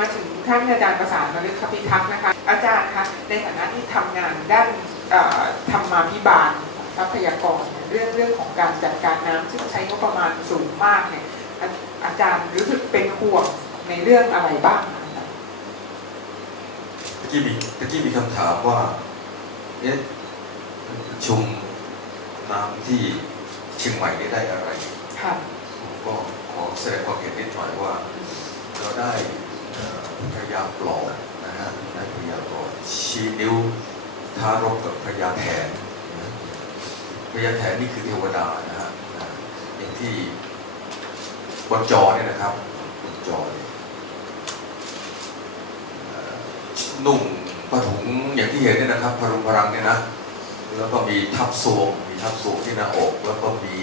มาถึงท่านอาจารย์ประสานมาลึกคพิทักษ์นะคะ อาจารย์คะในฐานะที่ทำงานด้านเอ่อธรรมาภิบาลของทรัพยากรเนี่ยเรื่องเรื่องของการจัดการน้ำซึ่งใช้งบประมาณสูงมากเนี่ยอาอาจารย์รู้สึกเป็นห่วงในเรื่องอะไรบ้างคะตะกี้มีตะกี้มีคำถามว่าเอ๊ะชุมน้ำที่เชียงใหม่นี่ได้อะไรค่ะผมก็ขอแสดงความเห็นนิดหน่อยว่าเราได้เอ่อ พระยาปลอกนะฮะได้พระยาปลอกชี้นิ้วท้ารบกับพระยาแถนนะพระยาแถนนี่คือเทวดานะฮะอย่างที่บนจอเนี่ยนะครับบนจอเนี่ยนุ่งผ้าถุงอย่างที่เห็นเนี่ยนะครับพรุงพรังเนี่ยนะแล้วก็มีทับทรวงมีทับทรวงที่หน้าอกแล้วก็มี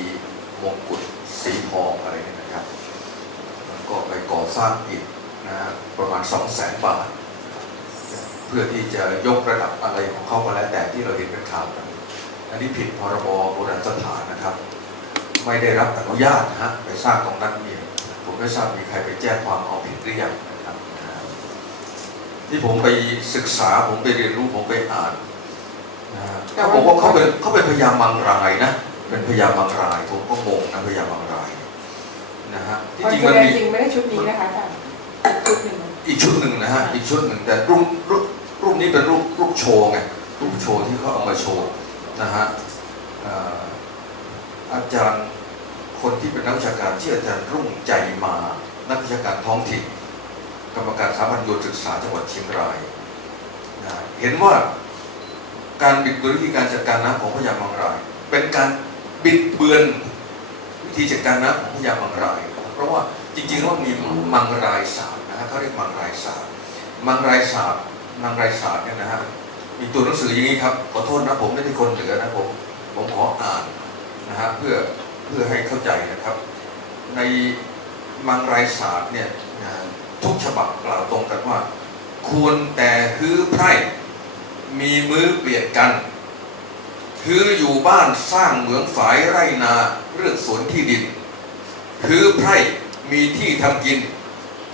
มงกุฎสีทองอะไรเนี่ยนะครับ แล้วก็ไปก่อสร้างอีก นะประมาณสองแสนบาท เพื่อที่จะยกระดับอะไรของเขาก็แล้วแต่ที่เราเห็นเป็นข่าวกันอันนี้ผิดพรบโบราณสถานนะครับ ไม่ได้รับอนุญาตนะฮะไปสร้างตรงนั้นเนี่ยผมไม่ทราบมีใครไปแจ้งความเอาผิดหรือยังนะครับที่ผมไปศึกษาผมไปเรียนรู้ผมไปอ่านนะฮะเขาบอกว่าเขาเป็นเขาเป็นพญามังรายนะเป็นพญามังรายผมก็งงนะพญามังรายนะฮะที่จริงมันมีจริงไม่ได้ชุดนี้นะคะ อีกชุดหนึ่งนะฮะอีกชุดหนึ่งแต่รูปรูปรูปนี้เป็นรูปรูปโชว์ไงรูปโชว์ที่เขาเอามาโชว์นะฮะอาจารย์คนที่เป็นนักวิชาการที่ออาจารย์รุ่งใจมานักวิชาการท้องถิ่นกรรมการสถาบันโยธศึกษาจังหวัดเชียงรายนะเห็นว่าการบิดเบือนวิธีการจัดการน้ำของพญามังราย เป็นการบิดเบือนวิธีจัดการน้ำของพญามังราย เพราะว่าจริงๆแล้วมีมังรายศาสตร์ นะฮะเขาเรียกมังรายศาสตร์มังรายศาสตร์มังรายศาสตร์เนี่ยนะฮะมีตัวหนังสืออย่างนี้ครับขอโทษนะผมไม่ใช่คนเหนือนะผมผมขออ่านนะฮะเพื่อเพื่อให้เข้าใจนะครับ ในมังรายศาสตร์เนี่ยนะทุกฉบับกล่าวตรงกันว่า ควรแต่ฮื้อไพร่มีมือเปลี่ยนกันฮื้ออยู่บ้านสร้างเหมืองฝายไร่นาเรื่องสวนที่ดินฮื้อไพร่มีที่ทำกิน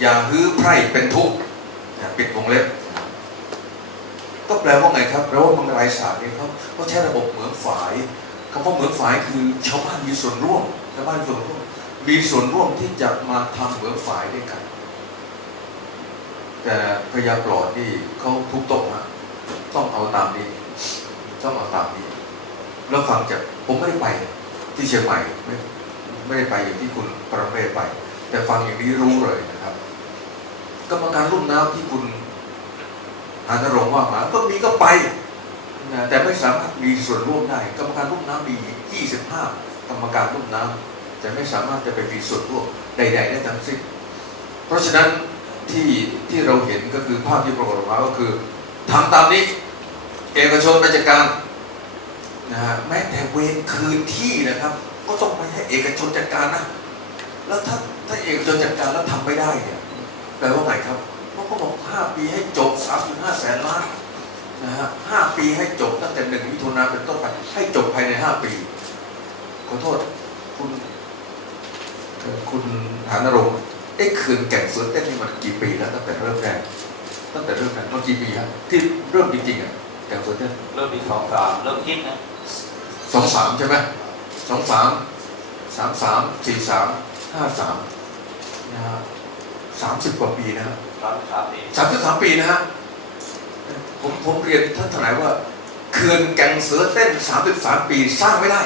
อย่าฮื้อไพร่เป็นทุกข์ปิดวงเล็บ ก็แปลว่าไงครับแปลว่ามังรายศารนี่เขาเขาใช้ระบบเหมืองฝายคำว่าเหมืองฝายคือชาวบ้านมีส่วนร่วมชาวบ้านส่วนร่วมมีส่วนร่วมที่จะมาทำเหมืองฝายด้วยกัน แต่พญาปลอดนี่เขาทุกต๊ะฮะต้องเอาตามนี้ ต้องเอาตามนี้ แล้วฟังจากผมไม่ได้ไปที่เชียงใหม่ไม่ไม่ได้ไปอย่างที่คุณประเมศไป แต่ฟังอย่างนี้รู้เลยนะครับ กรรมการรุ่นน้ำที่คุณหานรงค์ว่ามา ก็มีก็ไปนะแต่ไม่สามารถมีส่วนร่วมได้ กรรมการรุ่นน้ำมี 25 กรรมการรุ่นน้ำแต่ไม่สามารถจะไปมีส่วนร่วมใดๆได้ทั้งสิ้น เพราะฉะนั้นที่ที่เราเห็นก็คือภาพที่ปรากฏออกมาก็คือทำตามนี้เอกชนไปจัดการนะฮะแม้แต่เวรคืนที่นะครับ ก็ต้องไปให้เอกชนจัดการนะแล้วถ้าถ้าเอกชนจัดการแล้วทำไม่ได้เนี่ย แปลว่าไงครับเขาก็บอกห้าปีให้จบสามจุดห้าแสนล้านนะฮะห้าปีให้จบตั้งแต่หนึ่งมิถุนาเป็นต้นไปให้จบภายในห้าปี ขอโทษคุณ คุณฐานรงค์ไอ้คืนแก่งสวนเต้นนี่มันกี่ปีแล้วตั้งแต่เริ่มแรกตั้งแต่เริ่มแรกตั้งกี่ปีครับที่เริ่มจริงๆอะแก่งสวนเต้นเริ่มปีสองสามเริ่มคิดนะสองสามใช่ไหมสองสามสามสามสี่สามห้าสามนะครับ สามสิบกว่าปีนะฮะสามสิบสามปีสามสิบสามปีนะฮะผมผมเรียนท่านทนายว่าเขื่อนแก่งเสือเต้นสามสิบสามปีสร้างไม่ได้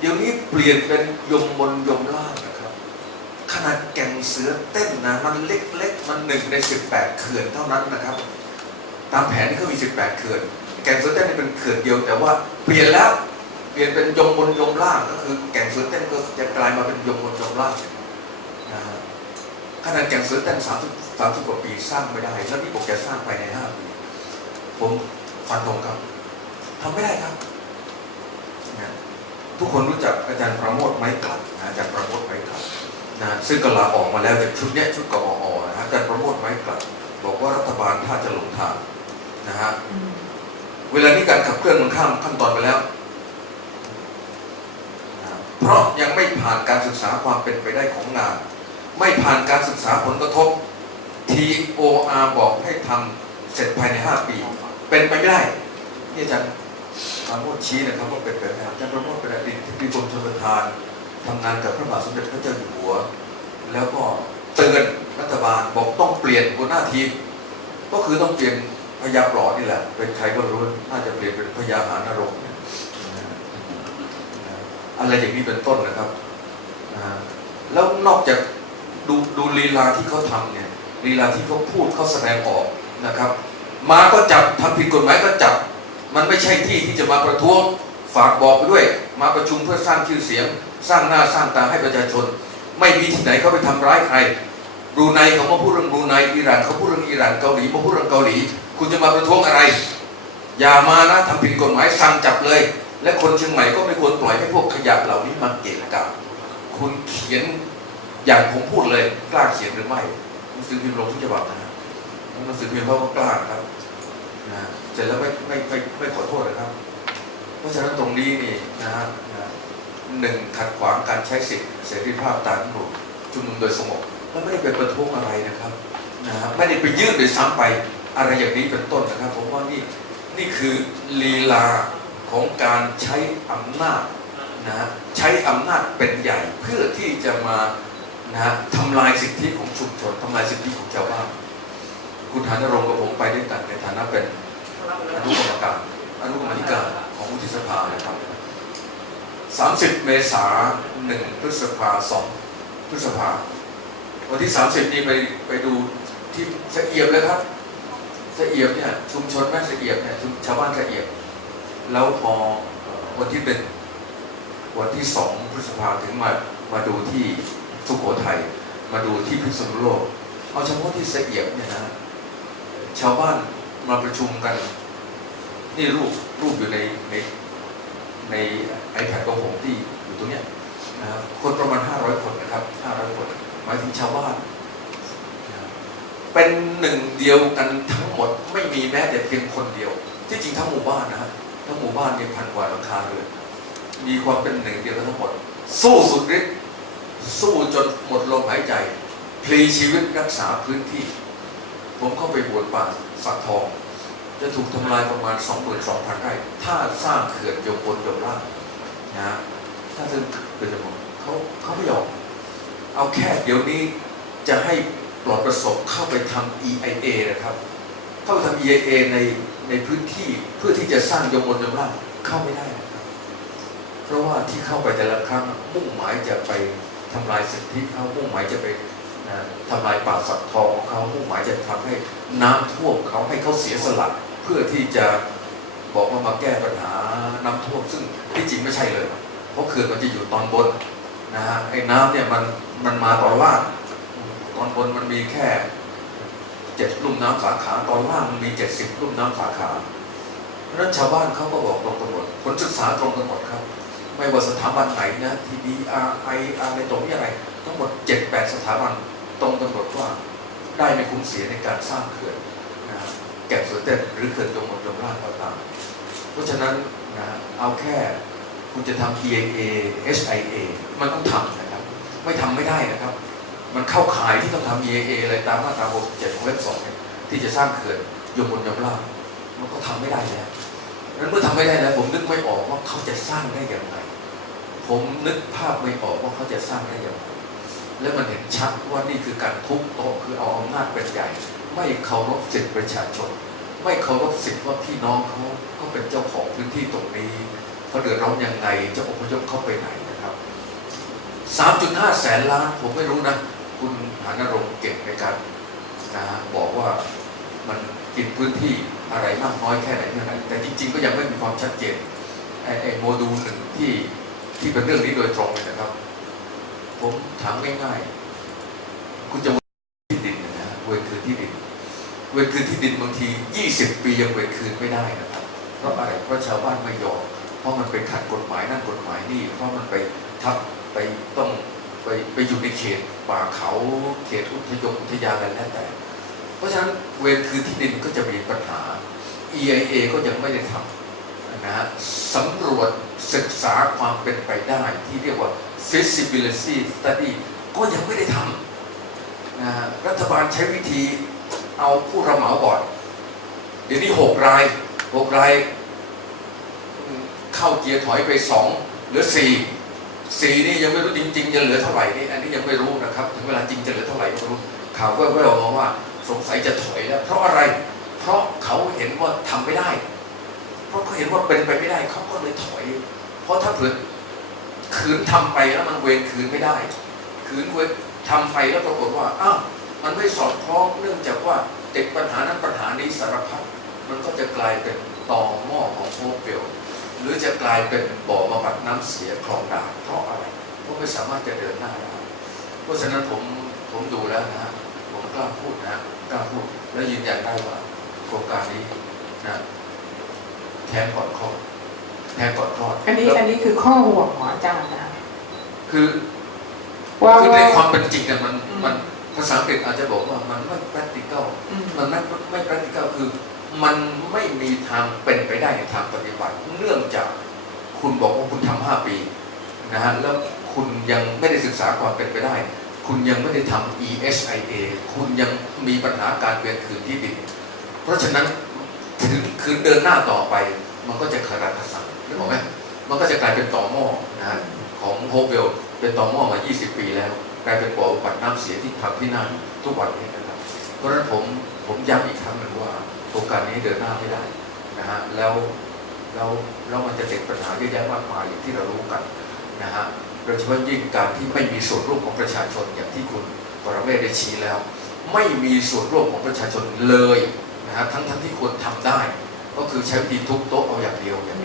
เดี๋ยวนี้เปลี่ยนเป็นยมบนยมล่างนะครับ ขนาดแก่งเสือเต้นนะมันเล็กๆมันหนึ่งในสิบแปดเขื่อนเท่านั้นนะครับ ตามแผนที่เขามีสิบแปดเขื่อน แก่งเสือเต้นนี่เป็นเขื่อนเดียว แต่ว่าเปลี่ยนแล้วเปลี่ยนเป็นยมบนยมล่างก็คือแก่งเสือเต้นก็จะกลายมาเป็นยมบนยมล่างนะฮะ ขนาดแก่งเสือเต้นสามสิบสามสิบกว่าปีสร้างไม่ได้ แล้วนี่บอกจะสร้างภายในห้าปี ผมฟันธงครับทำไม่ได้ครับนะทุกคนรู้จักอาจารย์ประโมทไม้กลัดนะอาจารย์ประโมทไม้กลัดนะซึ่งก็ลาออกมาแล้วจากชุดเนี้ยชุดกออนะฮะอาจารย์ประโมทไม้กลัดบอกว่ารัฐบาลถ้าจะหลงทางนะฮะเวลานี้การขับเคลื่อนมันข้ามขั้นตอนไปแล้วนะเพราะยังไม่ผ่านการศึกษาความเป็นไปได้ของงาน ไม่ผ่านการศึกษาผลกระทบ TOR บอกให้ทำเสร็จภายใน 5 ปี เป็นไปไม่ได้ นี่อาจารย์ปราโมทชี้นะครับว่าเป็นไปไม่ได้อาจารย์ประโมทเป็นอดีตที่ปีกรมชลประทานทำงานกับพระบาทสมเด็จพระเจ้าอยู่หัว แล้วก็เตือนรัฐบาลบอกต้องเปลี่ยนหัวหน้าทีม ก็คือต้องเปลี่ยนพญาปลอดนี่แหละ เป็นใครก็รู้น่าจะเปลี่ยนเป็นพญาหานรกอะไรอย่างนี้เป็นต้นนะครับ แล้วนอกจาก ดูดูลีลาที่เขาทำเนี่ยลีลาที่เขาพูดเขาแสดงออกนะครับ มาก็จับทำผิดกฎหมายก็จับ มันไม่ใช่ที่ที่จะมาประท้วงฝากบอกไปด้วย มาประชุมเพื่อสร้างชื่อเสียง สร้างหน้าสร้างตาให้ประชาชน ไม่มีที่ไหนเขาไปทำร้ายใครรูไนเขามาพูดเรื่องรูไนอิหร่านเขาพูดเรื่องอิหร่านเกาหลีมาพูดเรื่องเกาหลี คุณจะมาประท้วงอะไร อย่ามานะทำผิดกฎหมายสั่งจับเลย และคนเชียงใหม่ก็ไม่ควรปล่อยให้พวกขยะเหล่านี้มาเกะกะคุณเขียน อย่างผมพูดเลยกล้าเขียนหรือไม่หนังสือพิมพ์ลงทุกฉบับนะฮะหนังสือพิมพ์เขาก็กล้าครับนะเสร็จแล้วไม่ไม่ไม่ไม่ขอโทษนะครับ เพราะฉะนั้นตรงนี้นี่นะฮะหนึ่งขัดขวางการใช้สิทธิเสรีภาพตามระบบชุมนุมโดยสงบแล้วไม่ได้เป็นประท้วงอะไรนะครับนะฮะไม่ได้ไปยื่นโดยซ้ำไปอะไรอย่างนี้เป็นต้นนะครับ ผมว่านี่นี่คือลีลาของการใช้อำนาจนะฮะใช้อำนาจเป็นใหญ่เพื่อที่จะมา นะฮะทำลายสิทธิของชุมชนทำลายสิทธิของชาวบ้านคุณฐานรงค์กับผมไปด้วยกันในฐานะเป็นอนุกรรมการอนุกรรมธิการของวุฒิสภานะครับ 30 เมษายน1พฤษภา2พฤษภา วันที่ 30 นี้ไปไปดูที่สะเอียบเลยครับสะเอียบเนี่ยชุมชนแม่สะเอียบเนี่ยชาวบ้านสะเอียบ แล้วพอเอ่อวันที่เป็นวันที่สองพฤษภาถึงมามาดูที่ สุโขทัยมาดูที่พิษณุโลก เอาเฉพาะที่สเอียบเนี่ยนะชาวบ้านมาประชุมกัน นี่รูปรูปอยู่ในในในไอแพดของผมที่อยู่ตรงเนี้ยนะครับคนประมาณ 500 คนนะครับ 500 คน หมายถึงชาวบ้าน เป็นหนึ่งเดียวกันทั้งหมดไม่มีแม้แต่เพียงคนเดียว ที่จริงทั้งหมู่บ้านนะฮะทั้งหมู่บ้านมีพันกว่าหลังคาเรือนมีความเป็นหนึ่งเดียวกันทั้งหมด สู้สุดฤทธิ์ สู้จนหมดลมหายใจ พลีชีวิตรักษาพื้นที่ ผมเข้าไปบวชป่าสักทอง จะถูกทำลายประมาณ 22,000ไร่ถ้าสร้างเขื่อนยมบนยมล่างนะฮะถ้าสร้างเขื่อนยมบนเขาเขาไม่ยอมเอาแค่เดี๋ยวนี้จะให้ปลอดประสบเข้าไปทำ EIA นะครับ เข้าไปทำ EIA ในในพื้นที่เพื่อที่จะสร้างยมบนยมล่างเข้าไม่ได้นะครับ เพราะว่าที่เข้าไปแต่ละครั้งมุ่งหมายจะไป ทำลายสิทธิเขามุ่งหมายจะไปนะทำลายป่าสักทองของเขามุ่งหมายจะทำให้น้ำท่วมเขาให้เขาเสียสละเพื่อที่จะบอกว่ามาแก้ปัญหาน้ำท่วมซึ่งที่จริงไม่ใช่เลย เพราะเขื่อนมันจะอยู่ตอนบนนะฮะไอ้น้ำเนี่ยมันมันมาตอนล่างตอนบนมันมีแค่เจ็ดลุ่มน้ำสาขาตอนล่างมันมีเจ็ดสิบลุ่มน้ำสาขาเพราะฉะนั้นชาวบ้านเขาก็บอกตรงกันหมดผลศึกษาตรงกันหมดครับ ไม่ว่าสถาบันไหนนะทีดีอาร์ไออะไรตรงนี้อะไร ทั้งหมดเจ็ดแปดสถาบันตรงกันหมดว่าได้ไม่คุ้มเสียในการสร้างเขื่อนนะแก่งสวนเต้นหรือเขื่อนจงหมดจงล่างก็ตามเพราะฉะนั้นนะเอาแค่คุณจะทำ EIA HIA มันต้องทำนะครับ ไม่ทำไม่ได้นะครับ มันเข้าข่ายที่ต้องทำ EIA เลยตามมาตรา67ของเว็บสองเนี่ยที่จะสร้างเขื่อนยมบนยมล่างมันก็ทำไม่ได้แล้วนั้นเมื่อทำไม่ได้แล้วผมนึกไม่ออกว่าเขาจะสร้างได้อย่างไร ผมนึกภาพไม่ออกว่าเขาจะสร้างได้อย่างไรและมันเห็นชัดว่านี่คือการทุบโต๊ะคือเอาอำนาจเป็นใหญ่ ไม่เคารพสิทธิประชาชน ไม่เคารพสิทธิว่าพี่น้องเขาก็เป็นเจ้าของพื้นที่ตรงนี้เขาเดือดร้อนยังไงจะอพยพเข้าไปไหนนะครับ 3.5 แสนล้าน ผมไม่รู้นะ คุณหานรงค์เก่งในการนะบอกว่ามันกินพื้นที่อะไรมากน้อยแค่ไหนเท่าไหร่แต่จริง ๆ ก็ยังไม่มีความชัดเจนไอ้ไอ้โมดูลหนึ่งที่ ที่เป็นเรื่องนี้โดยตรงเลยนะครับ ผมถามง่ายๆ คุณจะที่ดินนะฮะเวรคืนที่ดินเวรคืนที่ดินบางที 20 ปียังเวรคืนไม่ได้นะครับ เพราะอะไรเพราะชาวบ้านไม่ยอมเพราะมันไปขัดกฎหมายนั่นกฎหมายนี่ เพราะมันไปทับไปต้องไปไปอยู่ในเขตป่าเขาเขตอุทยมอุทยานอะไรแล้วแต่ เพราะฉะนั้นเวรคืนที่ดินก็จะมีปัญหา EIA ก็ยังไม่ได้ทำ นะฮะสำรวจศึกษาความเป็นไปได้ที่เรียกว่า feasibility study ก็ยังไม่ได้ทำนะฮะรัฐบาลใช้วิธีเอาผู้รับเหมาก่อนเดี๋ยวนี้หกรายหกรายเข้าเกียร์ถอยไปสองหลือสี่สี่นี่ยังไม่รู้จริง ๆ จะเหลือเท่าไหร่นี่อันนี้ยังไม่รู้นะครับถึงเวลาจริงจะเหลือเท่าไหร่ไม่รู้ข่าวแว่วๆมาว่าสงสัยจะถอยแล้วเพราะอะไร เพราะเขาเห็นว่าทำไม่ได้ เพราะเขาเห็นว่าเป็นไปไม่ได้เขาก็เลยถอย เพราะถ้าเผื่อขืนทำไปแล้วมันเวรคืนไม่ได้ ขืนเวรทำไปแล้วปรากฏว่าอ้าวมันไม่สอดคล้องเนื่องจากว่าติดปัญหานั้นปัญหานี้สารพัดมันก็จะกลายเป็นต่อหม้อของโฟเปลหรือจะกลายเป็นบ่อบำบัดน้ำเสียคลองด่านเพราะอะไรเพราะไม่สามารถจะเดินหน้าได้เพราะฉะนั้นผมผมดูแล้วนะ ผมกล้าพูดนะกล้าพูดและยืนยันได้ว่าโครงการนี้นะ แทนก่อนคลอดแทนก่อนคลอดอันนี้แล้วอันนี้คือข้อห่วงของอาจารย์นะคือว่าคือในว่าความเป็นจริงเนี่ยมันอืมมันภาษาอังกฤษอาจจะบอกว่ามันไม่ practical อืมมันไม่ไม่ practical คือมันไม่มีทางเป็นไปได้ในทางปฏิบัติ เนื่องจากคุณบอกว่าคุณทำห้าปีนะฮะแล้วคุณยังไม่ได้ศึกษาความเป็นไปได้ คุณยังไม่ได้ทำ ESIA คุณยังมีปัญหาการเวียนคืนที่ดิน เพราะฉะนั้นถึง คืนเดินหน้าต่อไป มันก็จะคาราคาสังนึกออกไหมมันก็จะกลายเป็นต่อหม้อนะของโฮเวลเป็นต่อหม้อมา 20 ปีแล้ว กลายเป็นบ่อบัดน้ำเสียที่ทำที่นั่นทุกวันนี้นะครับ เพราะฉะนั้นผมผมย้ำอีกครั้งหนึ่งว่าโครงการนี้เดินหน้าไม่ได้นะฮะแล้วแล้วแล้วมันจะติดปัญหาเยอะแยะมากมายอย่างที่เรารู้กันนะฮะโดยเฉพาะยิ่งการที่ไม่มีส่วนร่วมของประชาชนอย่างที่คุณปรเมศได้ชี้แล้ว ไม่มีส่วนร่วมของประชาชนเลยนะฮะทั้งทั้งที่ควรทำได้ ก็คือใช้วิธีทุบโต๊ะเอาอย่างเดียวอย่าง